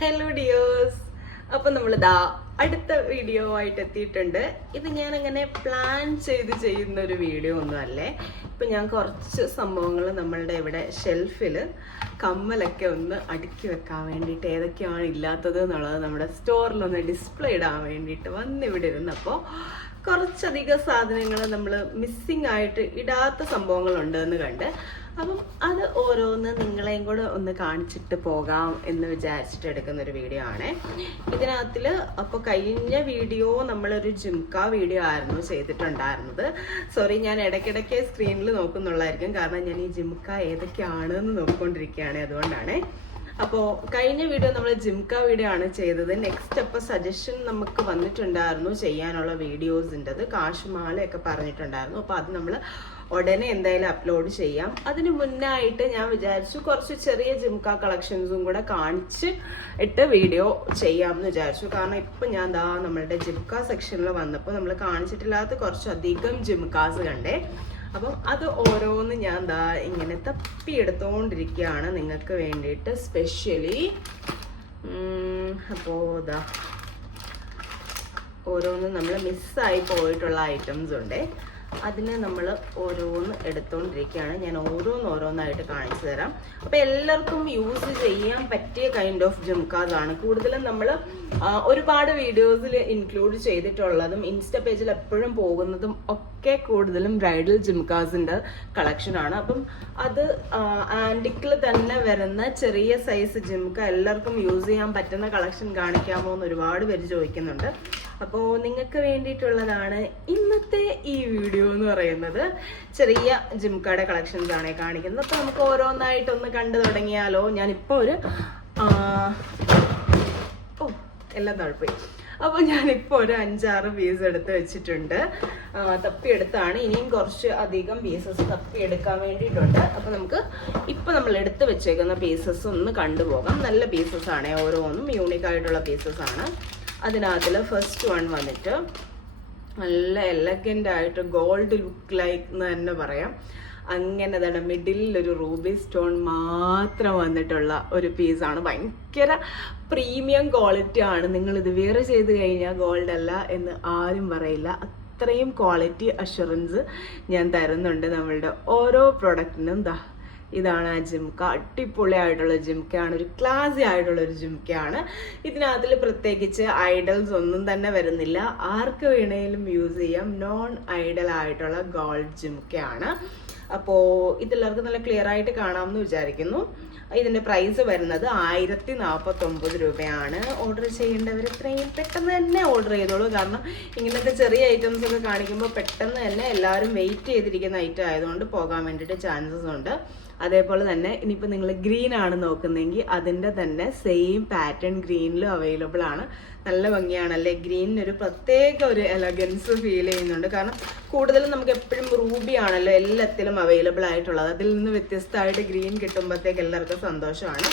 Hello dears, അപ്പം നമ്മളിതാ അടുത്ത വീഡിയോ ആയിട്ട് എത്തിയിട്ടുണ്ട്. ഇത് ഞാൻ അങ്ങനെ പ്ലാൻ ചെയ്ത് ചെയ്യുന്ന ഒരു വീഡിയോ ഒന്നും അല്ലേ. ഇപ്പം ഞാൻ കുറച്ച് സംഭവങ്ങൾ നമ്മളുടെ ഇവിടെ ഷെൽഫിൽ കമ്മലൊക്കെ ഒന്ന് അടുക്കി വെക്കാൻ വേണ്ടിയിട്ട് ഏതൊക്കെയാണ് ഇല്ലാത്തത് എന്നുള്ളത് നമ്മുടെ സ്റ്റോറിലൊന്ന് ഡിസ്പ്ലേ ഇടാൻ വേണ്ടിയിട്ട് വന്നിവിടെ ഇരുന്നപ്പോൾ കുറച്ചധികം സാധനങ്ങൾ നമ്മൾ മിസ്സിങ് ആയിട്ട് ഇടാത്ത സംഭവങ്ങളുണ്ട് എന്ന് കണ്ട്, അപ്പം അത് ഓരോന്ന് നിങ്ങളെയും കൂടെ ഒന്ന് കാണിച്ചിട്ട് പോകാം എന്ന് വിചാരിച്ചിട്ട് എടുക്കുന്നൊരു വീഡിയോ ആണ്. ഇതിനകത്തിൽ അപ്പോൾ കഴിഞ്ഞ വീഡിയോ നമ്മളൊരു ജിംക വീഡിയോ ആയിരുന്നു ചെയ്തിട്ടുണ്ടായിരുന്നത്. സോറി, ഞാൻ ഇടയ്ക്കിടയ്ക്ക് സ്ക്രീനിൽ നോക്കുന്നുള്ളായിരിക്കും, കാരണം ഞാൻ ഈ ജിംക ഏതൊക്കെയാണെന്ന് നോക്കിക്കൊണ്ടിരിക്കുകയാണ്, അതുകൊണ്ടാണ്. അപ്പോൾ കഴിഞ്ഞ വീഡിയോ നമ്മൾ ജിംക വീഡിയോ ആണ് ചെയ്തത്. നെക്സ്റ്റ് അപ്പോൾ സജഷൻ നമുക്ക് വന്നിട്ടുണ്ടായിരുന്നു ചെയ്യാനുള്ള വീഡിയോസിൻ്റെത്, കാശുമാലയൊക്കെ പറഞ്ഞിട്ടുണ്ടായിരുന്നു. അപ്പോൾ അത് നമ്മൾ ഉടനെ എന്തായാലും അപ്ലോഡ് ചെയ്യാം. അതിന് മുന്നായിട്ട് ഞാൻ വിചാരിച്ചു കുറച്ച് ചെറിയ ജിംക കളക്ഷൻസും കൂടെ കാണിച്ച് ഇട്ട് വീഡിയോ ചെയ്യാമെന്ന് വിചാരിച്ചു. കാരണം ഇപ്പം ഞാൻ ദാ നമ്മളുടെ ജിംക സെക്ഷനിൽ വന്നപ്പോൾ നമ്മൾ കാണിച്ചിട്ടില്ലാത്ത കുറച്ചധികം ജിംകാസ് കണ്ടേ. അപ്പം അത് ഓരോന്ന് ഞാൻ ദാ ഇങ്ങനെ തപ്പിയെടുത്തോണ്ടിരിക്കുകയാണ് നിങ്ങൾക്ക് വേണ്ടിയിട്ട് സ്പെഷ്യലി. അപ്പോൾ ദാ ഓരോന്ന് നമ്മൾ മിസ്സായി പോയിട്ടുള്ള ഐറ്റംസ് ഉണ്ട്, അതിന് നമ്മൾ ഓരോന്ന് എടുത്തുകൊണ്ടിരിക്കുകയാണ്. ഞാൻ ഓരോന്നായിട്ട് കാണിച്ചു തരാം. അപ്പോൾ എല്ലാവർക്കും യൂസ് ചെയ്യാൻ പറ്റിയ കൈൻഡ് ഓഫ് ജിംകാസ് ആണ്. കൂടുതലും നമ്മൾ ഒരുപാട് വീഡിയോസിൽ ഇൻക്ലൂഡ് ചെയ്തിട്ടുള്ളതും ഇൻസ്റ്റ പേജിൽ എപ്പോഴും പോകുന്നതും ഒക്കെ കൂടുതലും ബ്രൈഡൽ ജിംകാസിൻ്റെ കളക്ഷനാണ്. അപ്പം അത് ആൻറ്റിക്കിൽ തന്നെ വരുന്ന ചെറിയ സൈസ് ജിംക എല്ലാവർക്കും യൂസ് ചെയ്യാൻ പറ്റുന്ന കളക്ഷൻ കാണിക്കാമോ എന്ന് ഒരുപാട് പേര് ചോദിക്കുന്നുണ്ട്. അപ്പോൾ നിങ്ങൾക്ക് വേണ്ടിയിട്ടുള്ളതാണ് ഇന്നത്തെ ഈ വീഡിയോ എന്ന് പറയുന്നത്. ചെറിയ ജിംകയുടെ കളക്ഷൻസ് ആണ് കാണിക്കുന്നത്. അപ്പോൾ നമുക്ക് ഓരോന്നായിട്ടൊന്ന് കണ്ടു തുടങ്ങിയാലോ. ഞാനിപ്പോൾ ഒരു എല്ലാം തഴപ്പോയി. അപ്പോൾ ഞാനിപ്പോൾ ഒരു 5-6 പീസ് എടുത്ത് വെച്ചിട്ടുണ്ട്. തപ്പിയെടുത്താണ്. ഇനിയും കുറച്ച് അധികം പീസസ് തപ്പിയെടുക്കാൻ വേണ്ടിയിട്ടുണ്ട്. അപ്പോൾ നമുക്ക് ഇപ്പോൾ നമ്മൾ എടുത്ത് വെച്ചേക്കുന്ന പീസസ് ഒന്ന് കണ്ടുപോകാം. നല്ല പീസസ് ആണ്, ഓരോന്നും യൂണിക് ആയിട്ടുള്ള പീസസ് ആണ്. അതിനകത്തിൽ ഫസ്റ്റ് വൺ വന്നിട്ട് നല്ല എലഗൻ്റ് ആയിട്ട് ഗോൾഡ് ലുക്ക് ലൈക്ക് എന്ന് തന്നെ പറയാം. അങ്ങനെ തന്നെ മിഡിലൊരു റൂബി സ്റ്റോൺ മാത്രം വന്നിട്ടുള്ള ഒരു പീസാണ്. ഭയങ്കര പ്രീമിയം ക്വാളിറ്റി ആണ്. നിങ്ങളിത് വെയർ ചെയ്ത് കഴിഞ്ഞാൽ ഗോൾഡ് അല്ല എന്ന് ആരും പറയില്ല. അത്രയും ക്വാളിറ്റി അഷുറൻസ് ഞാൻ തരുന്നുണ്ട് നമ്മളുടെ ഓരോ പ്രൊഡക്റ്റിനും. ഇതാണ് ആ ജിംക. അടിപൊളിയായിട്ടുള്ള ജിംകയാണ്, ഒരു ക്ലാസി ആയിട്ടുള്ള ഒരു ജിംകയാണ്. ഇതിനകത്തിൽ പ്രത്യേകിച്ച് ഐഡൽസ് ഒന്നും തന്നെ വരുന്നില്ല, ആർക്ക് വേണേലും യൂസ് ചെയ്യാം. നോൺ ഐഡൽ ആയിട്ടുള്ള ഗോൾഡ് ജിംകയാണ്. അപ്പോൾ ഇതെല്ലാവർക്കും നല്ല ക്ലിയർ ആയിട്ട് കാണാമെന്ന് വിചാരിക്കുന്നു. ഇതിൻ്റെ പ്രൈസ് വരുന്നത് 1049 രൂപയാണ്. ഓർഡർ ചെയ്യേണ്ടവർ എത്രയും പെട്ടെന്ന് തന്നെ ഓർഡർ ചെയ്തോളൂ. കാരണം ഇങ്ങനത്തെ ചെറിയ ഐറ്റംസ് ഒക്കെ കാണിക്കുമ്പോൾ പെട്ടെന്ന് തന്നെ എല്ലാവരും വെയിറ്റ് ചെയ്തിരിക്കുന്ന ഐറ്റം ആയതുകൊണ്ട് പോകാൻ വേണ്ടിയിട്ട് ചാൻസസ് ഉണ്ട്. അതേപോലെ തന്നെ ഇനിയിപ്പോൾ നിങ്ങൾ ഗ്രീൻ ആണ് നോക്കുന്നതെങ്കിൽ അതിൻ്റെ തന്നെ സെയിം പാറ്റേൺ ഗ്രീനിലും അവൈലബിൾ ആണ്. നല്ല ഭംഗിയാണല്ലേ. ഗ്രീനിനൊരു പ്രത്യേക ഒരു എലഗൻസ് ഫീൽ ചെയ്യുന്നുണ്ട്. കാരണം കൂടുതലും നമുക്ക് എപ്പോഴും റൂബി ആണല്ലോ എല്ലാത്തിലും അവൈലബിൾ ആയിട്ടുള്ളത്. അതിൽ നിന്ന് വ്യത്യസ്തമായിട്ട് ഗ്രീൻ കിട്ടുമ്പോഴത്തേക്ക് എല്ലാവർക്കും സന്തോഷമാണ്.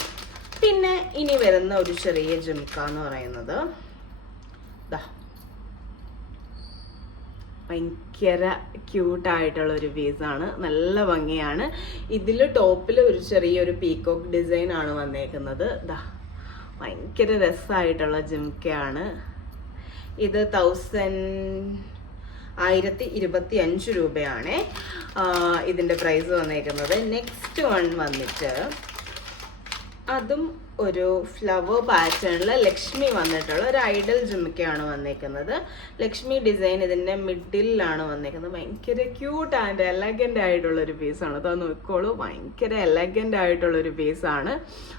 പിന്നെ ഇനി വരുന്ന ഒരു ചെറിയ ജിംക എന്ന് പറയുന്നത് ഭയങ്കര ക്യൂട്ടായിട്ടുള്ള ഒരു പീസാണ്. നല്ല ഭംഗിയാണ്. ഇതിൽ ടോപ്പിൽ ഒരു ചെറിയൊരു പീകോക്ക് ഡിസൈൻ ആണ് വന്നേക്കുന്നത്. ഭയങ്കര രസമായിട്ടുള്ള ജിംകയാണ്. ഇത് 1025 രൂപയാണ് ഇതിൻ്റെ പ്രൈസ് വന്നേക്കുന്നത്. നെക്സ്റ്റ് വൺ വന്നിട്ട് അതും ഒരു ഫ്ലവർ പാറ്റേണിൽ ലക്ഷ്മി വന്നിട്ടുള്ള ഒരു ഐഡൽ ജിംകയാണ് വന്നേക്കുന്നത്. ലക്ഷ്മി ഡിസൈൻ ഇതിൻ്റെ മിഡിലാണ് വന്നേക്കുന്നത്. ഭയങ്കര ക്യൂട്ട് ആൻഡ് എലഗൻ്റ് ആയിട്ടുള്ളൊരു പീസാണ്. അത് നോക്കോളൂ, ഭയങ്കര എലഗൻ്റ് ആയിട്ടുള്ളൊരു പീസാണ്.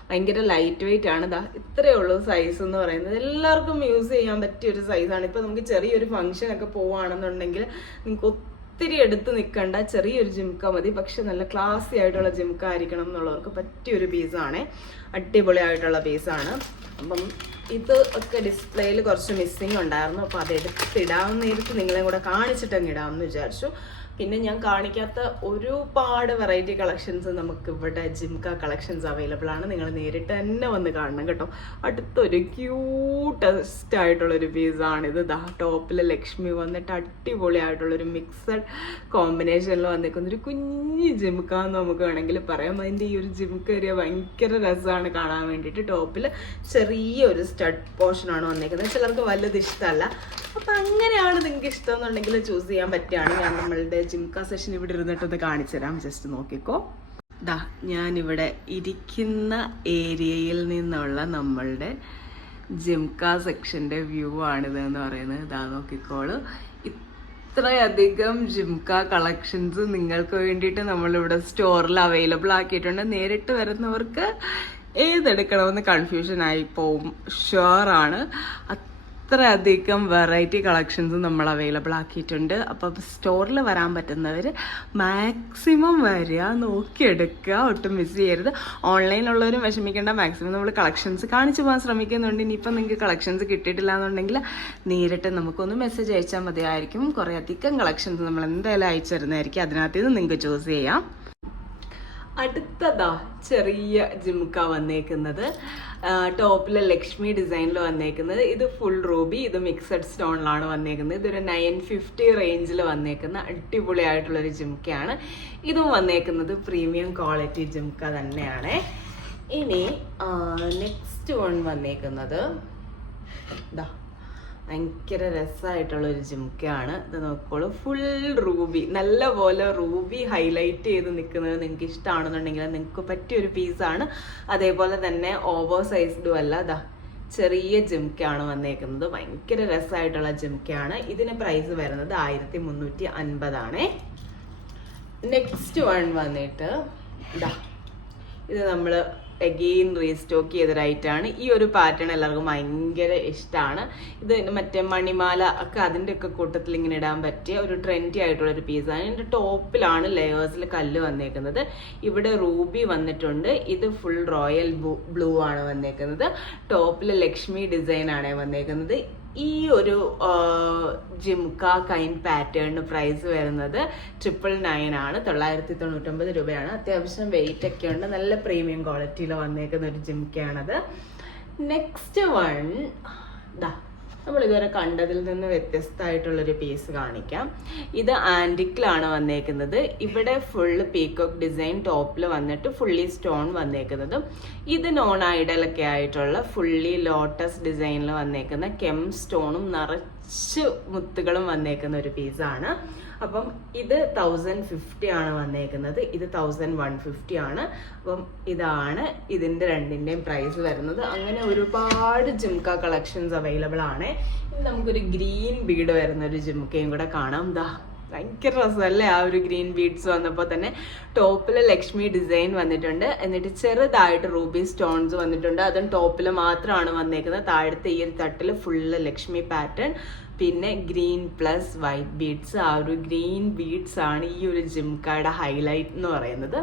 ഭയങ്കര ലൈറ്റ് വെയിറ്റ് ആണ്. ഇത്രയേ ഉള്ളൂ സൈസ് എന്ന് പറയുന്നത്. എല്ലാവർക്കും യൂസ് ചെയ്യാൻ പറ്റിയൊരു സൈസാണ്. ഇപ്പോൾ നമുക്ക് ചെറിയൊരു ഫംഗ്ഷനൊക്കെ പോവുകയാണെന്നുണ്ടെങ്കിൽ നിങ്ങൾക്ക് ഒത്തിരി എടുത്ത് നിൽക്കേണ്ട ചെറിയൊരു ജിംക മതി. പക്ഷെ നല്ല ക്ലാസി ആയിട്ടുള്ള ജിംക ആയിരിക്കണം എന്നുള്ളവർക്ക് പറ്റിയൊരു പീസാണ്. അടിപൊളിയായിട്ടുള്ള പീസാണ്. അപ്പം ഇത് ഒക്കെ ഡിസ്പ്ലേയിൽ കുറച്ച് മിസ്സിങ് ഉണ്ടായിരുന്നു. അപ്പോൾ അത് എടുത്തിടാവുന്ന നേരത്ത് നിങ്ങളെ കൂടെ കാണിച്ചിട്ടങ്ങ് ഇടാമെന്ന് വിചാരിച്ചു. പിന്നെ ഞാൻ കാണിക്കാത്ത ഒരുപാട് വെറൈറ്റി കളക്ഷൻസ് നമുക്ക് ഇവിടെ ജിംക കളക്ഷൻസ് അവൈലബിൾ ആണ്. നിങ്ങൾ നേരിട്ട് തന്നെ വന്ന് കാണണം കേട്ടോ. അടുത്തൊരു ക്യൂട്ടസ്റ്റ് ആയിട്ടുള്ളൊരു പീസാണിത്. ടോപ്പിൽ ലക്ഷ്മി വന്നിട്ട് അടിപൊളിയായിട്ടുള്ളൊരു മിക്സഡ് കോമ്പിനേഷനിൽ വന്നേക്കുന്ന ഒരു കുഞ്ഞ് ജിംക എന്ന് നമുക്ക് വേണമെങ്കിൽ പറയാം. അതിൻ്റെ ഈ ഒരു ജിംക ഏരിയ ഭയങ്കര രസമാണ് കാണാൻ വേണ്ടിയിട്ട്. ടോപ്പിൽ ചെറിയൊരു സ്റ്റഡ് പോർഷനാണ് വന്നേക്കുന്നത്. ചിലർക്ക് വലുത് ഇഷ്ടമല്ല. അപ്പം അങ്ങനെയാണ് നിങ്ങൾക്ക് ഇഷ്ടം എന്നുണ്ടെങ്കിൽ ചൂസ് ചെയ്യാൻ പറ്റുകയാണ്. ഞാൻ നമ്മളുടെ ജിംക സെഷൻ ഇവിടെ ഇരുന്നിട്ടൊന്ന് കാണിച്ചു തരാം. ജസ്റ്റ് നോക്കിക്കോ. ഞാനിവിടെ ഇരിക്കുന്ന ഏരിയയിൽ നിന്നുള്ള നമ്മളുടെ ജിംക സെക്ഷൻ്റെ വ്യൂ ആണിത് എന്ന് പറയുന്നത്. നോക്കിക്കോളൂ. ഇത്രയധികം ജിംക കളക്ഷൻസ് നിങ്ങൾക്ക് വേണ്ടിയിട്ട് നമ്മളിവിടെ സ്റ്റോറിൽ അവൈലബിൾ ആക്കിയിട്ടുണ്ട്. നേരിട്ട് വരുന്നവർക്ക് ഏതെടുക്കണമെന്ന് കൺഫ്യൂഷൻ ആയി പോവും. ഷുവറാണ്. അത്രയധികം വെറൈറ്റി കളക്ഷൻസ് നമ്മൾ അവൈലബിൾ ആക്കിയിട്ടുണ്ട്. അപ്പം സ്റ്റോറിൽ വരാൻ പറ്റുന്നവർ മാക്സിമം വരിക, നോക്കിയെടുക്കുക, ഒട്ടും മിസ് ചെയ്യരുത്. ഓൺലൈനിലുള്ളവരും വിഷമിക്കേണ്ട. മാക്സിമം നമ്മൾ കളക്ഷൻസ് കാണിച്ചു പോകാൻ ശ്രമിക്കുന്നുണ്ട്. ഇനിയിപ്പം നിങ്ങൾക്ക് കളക്ഷൻസ് കിട്ടിയിട്ടില്ല എന്നുണ്ടെങ്കിൽ നേരിട്ട് നമുക്കൊന്ന് മെസ്സേജ് അയച്ചാൽ മതിയായിരിക്കും. കുറേ അധികം കളക്ഷൻസ് നമ്മൾ എന്തായാലും അയച്ചു തരുന്നതായിരിക്കും. അതിനകത്ത് നിന്ന് നിങ്ങൾക്ക് ചൂസ് ചെയ്യാം. അടുത്തതാ ചെറിയ ജിംക വന്നേക്കുന്നത്. ടോപ്പിൽ ലക്ഷ്മി ഡിസൈനിൽ വന്നേക്കുന്നത്. ഇത് ഫുൾ റൂബി, ഇത് മിക്സഡ് സ്റ്റോണിലാണ് വന്നേക്കുന്നത്. ഇതൊരു 950 റേഞ്ചിൽ വന്നേക്കുന്ന അടിപൊളിയായിട്ടുള്ളൊരു ജിംക്കയാണ്. ഇതും വന്നേക്കുന്നത് പ്രീമിയം ക്വാളിറ്റി ജിംക തന്നെയാണ്. ഇനി നെക്സ്റ്റ് വൺ വന്നേക്കുന്നത് ഭയങ്കര രസമായിട്ടുള്ളൊരു ജിംക്കയാണ്. ഇത് നോക്കോളൂ. ഫുൾ റൂബി, നല്ല പോലെ റൂബി ഹൈലൈറ്റ് ചെയ്ത് നിൽക്കുന്നത് നിങ്ങൾക്ക് ഇഷ്ടമാണെന്നുണ്ടെങ്കിൽ നിങ്ങൾക്ക് പറ്റിയൊരു പീസാണ്. അതേപോലെ തന്നെ ഓവർ സൈസ്ഡും അല്ല. ചെറിയ ജിംക്കയാണ് വന്നേക്കുന്നത്. ഭയങ്കര രസമായിട്ടുള്ള ജിംക്കയാണ്. ഇതിന് പ്രൈസ് വരുന്നത് 1350 നെക്സ്റ്റ് വൺ വന്നിട്ട് ഇത് നമ്മൾ അഗെയിൻ റീസ്റ്റോക്ക് ചെയ്തൊരൈറ്റാണ്. ഈ ഒരു പാറ്റേൺ എല്ലാവർക്കും ഭയങ്കര ഇഷ്ടമാണ്. ഇത് മറ്റേ മണിമാല ഒക്കെ അതിൻ്റെ ഒക്കെ കൂട്ടത്തിൽ ഇങ്ങനെ ഇടാൻ പറ്റിയ ഒരു ട്രെൻഡി ആയിട്ടുള്ളൊരു പീസാണ്. ഇതിൻ്റെ ടോപ്പിലാണ് ലെയേഴ്സിൽ കല്ല് വന്നേക്കുന്നത്. ഇവിടെ റൂബി വന്നിട്ടുണ്ട്. ഇത് ഫുൾ റോയൽ ബ്ലൂ ആണ് വന്നേക്കുന്നത്. ടോപ്പിൽ ലക്ഷ്മി ഡിസൈൻ ആണ് വന്നേക്കുന്നത്. ഈ ഒരു ജിംക കൈൻഡ് പാറ്റേണിന് പ്രൈസ് വരുന്നത് 999 ആണ്. 999 രൂപയാണ്. അത്യാവശ്യം വെയിറ്റ് ഒക്കെ ഉണ്ട്. നല്ല പ്രീമിയം ക്വാളിറ്റിയിൽ വന്നേക്കുന്ന ഒരു ജിംക്കയാണത്. നെക്സ്റ്റ് വൺ നമ്മൾ ഇതുവരെ കണ്ടതിൽ നിന്ന് വ്യത്യസ്തമായിട്ടുള്ളൊരു പീസ് കാണിക്കാം. ഇത് ആൻറ്റിക്കിലാണ് വന്നേക്കുന്നത്. ഇവിടെ ഫുള്ള് പീകോക്ക് ഡിസൈൻ, ടോപ്പിൽ വന്നിട്ട് ഫുള്ളി സ്റ്റോൺ വന്നേക്കുന്നത്. ഇത് നോൺ ഐഡലൊക്കെ ആയിട്ടുള്ള ഫുള്ളി ലോട്ടസ് ഡിസൈനിൽ വന്നേക്കുന്ന കെം സ്റ്റോണും നിറച്ച് മുത്തുകളും വന്നേക്കുന്ന ഒരു പീസാണ്. അപ്പം ഇത് 1050 ആണ് വന്നേക്കുന്നത്. ഇത് 1150 ആണ്. അപ്പം ഇതാണ് ഇതിൻ്റെ രണ്ടിൻ്റെയും പ്രൈസ് വരുന്നത്. അങ്ങനെ ഒരുപാട് ജിംക കളക്ഷൻസ് അവൈലബിൾ ആണ്. ഇനി നമുക്കൊരു ഗ്രീൻ ബീഡ് വരുന്നൊരു ജിംക്കയും കൂടെ കാണാം. ഭയങ്കര രസമല്ലേ ആ ഒരു ഗ്രീൻ ബീഡ്സ് വന്നപ്പോൾ തന്നെ. ടോപ്പിൽ ലക്ഷ്മി ഡിസൈൻ വന്നിട്ടുണ്ട്. എന്നിട്ട് ചെറുതായിട്ട് റൂബി സ്റ്റോൺസ് വന്നിട്ടുണ്ട്. അതും ടോപ്പിൽ മാത്രമാണ് വന്നേക്കുന്നത്. താഴത്തെ ഈ ഒരു തട്ടിൽ ഫുള്ള് ലക്ഷ്മി പാറ്റേൺ, പിന്നെ ഗ്രീൻ പ്ലസ് വൈറ്റ് ബീഡ്സ്. ആ ഒരു ഗ്രീൻ ബീഡ്സ് ആണ് ഈ ഒരു ജിംക്കയുടെ ഹൈലൈറ്റ് എന്ന് പറയുന്നത്.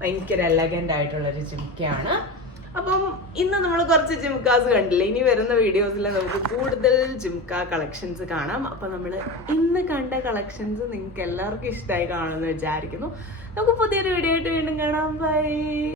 ഭയങ്കര എലഗൻ്റ് ആയിട്ടുള്ളൊരു ജിംക്കയാണ്. അപ്പം ഇന്ന് നമ്മൾ കുറച്ച് ജിംകാസ് കണ്ടില്ലേ. ഇനി വരുന്ന വീഡിയോസിൽ നമുക്ക് കൂടുതൽ ജിംക കളക്ഷൻസ് കാണാം. അപ്പം നമ്മൾ ഇന്ന് കണ്ട കളക്ഷൻസ് നിങ്ങൾക്ക് എല്ലാവർക്കും ഇഷ്ടമായി കാണുമെന്ന് വിചാരിക്കുന്നു. നമുക്ക് പുതിയൊരു വീഡിയോ ആയിട്ട് വീണ്ടും കാണാം. ബൈ.